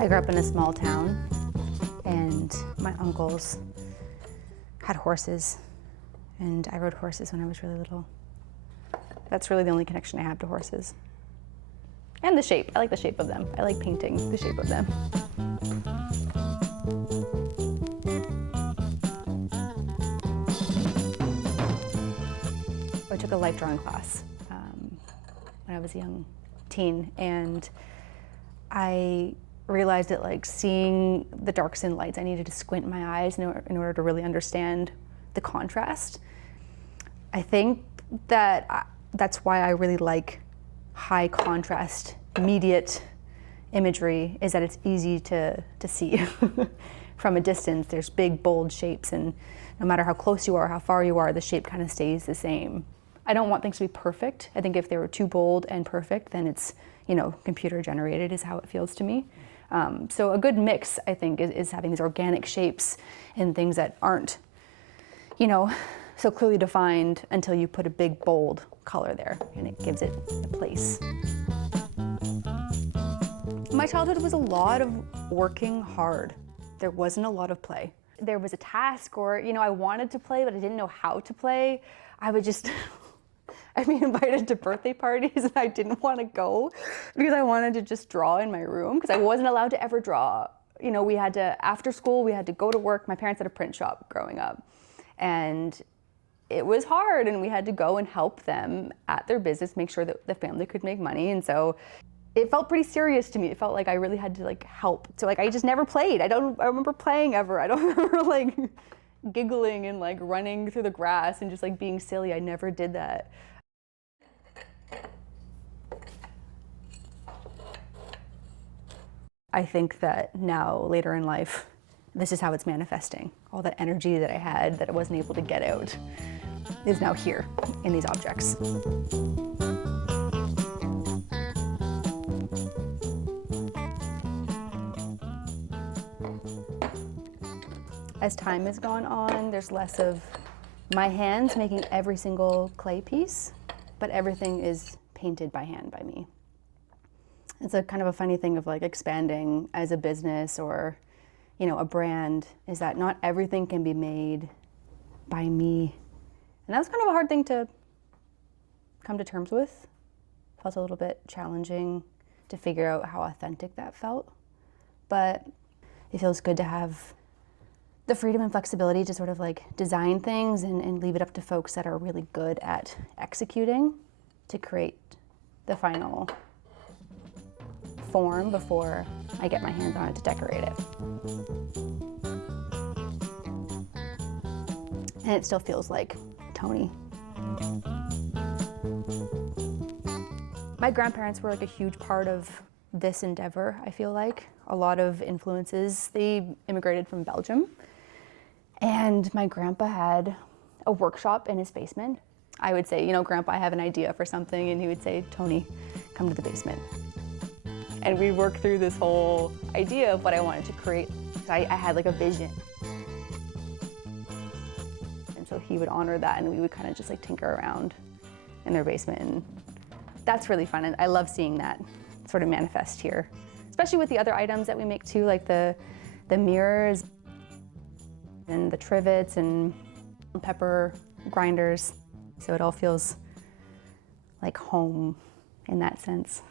I grew up in a small town, and my uncles had horses, and I rode horses when I was really little. That's really the only connection I have to horses. And the shape. I like the shape of them. I like painting the shape of them. I took a life drawing class when I was a young teen, and I realized that, like, seeing the darks and lights, I needed to squint my eyes in order to really understand the contrast. I think that that's why I really like high contrast, immediate imagery, is that it's easy to see. From a distance, there's big, bold shapes, and no matter how close you are, how far you are, the shape kind of stays the same. I don't want things to be perfect. I think if they were too bold and perfect, then it's, you know, computer generated is how it feels to me. So a good mix, I think, is having these organic shapes and things that aren't, you know, so clearly defined until you put a big, bold color there, and it gives it a place. My childhood was a lot of working hard. There wasn't a lot of play. There was a task, or, you know, I wanted to play, but I didn't know how to play. I would just, I'd be invited to birthday parties and I didn't want to go because I wanted to just draw in my room, because I wasn't allowed to ever draw. You know, we had to, after school, we had to go to work. My parents had a print shop growing up, and it was hard, and we had to go and help them at their business, make sure that the family could make money. And so it felt pretty serious to me. It felt like I really had to, like, help. So, like, I just never played. I don't remember playing ever. I don't remember, like, giggling and, like, running through the grass and just, like, being silly. I never did that. I think that now, later in life, this is how it's manifesting. All that energy that I had that I wasn't able to get out is now here in these objects. As time has gone on, there's less of my hands making every single clay piece, but everything is painted by hand by me. It's a kind of a funny thing of, like, expanding as a business or, you know, a brand, is that not everything can be made by me. And that was kind of a hard thing to come to terms with. It felt a little bit challenging to figure out how authentic that felt. But it feels good to have the freedom and flexibility to sort of, like, design things and leave it up to folks that are really good at executing to create the final form before I get my hands on it to decorate it. And it still feels like Toni. My grandparents were, like, a huge part of this endeavor, I feel like. A lot of influences. They immigrated from Belgium. And my grandpa had a workshop in his basement. I would say, you know, Grandpa, I have an idea for something, and he would say, Toni, come to the basement. And we'd work through this whole idea of what I wanted to create. I had, like, a vision. And so he would honor that, and we would kind of just, like, tinker around in their basement. And that's really fun, and I love seeing that sort of manifest here. Especially with the other items that we make too, like the mirrors and the trivets and pepper grinders. So it all feels like home in that sense.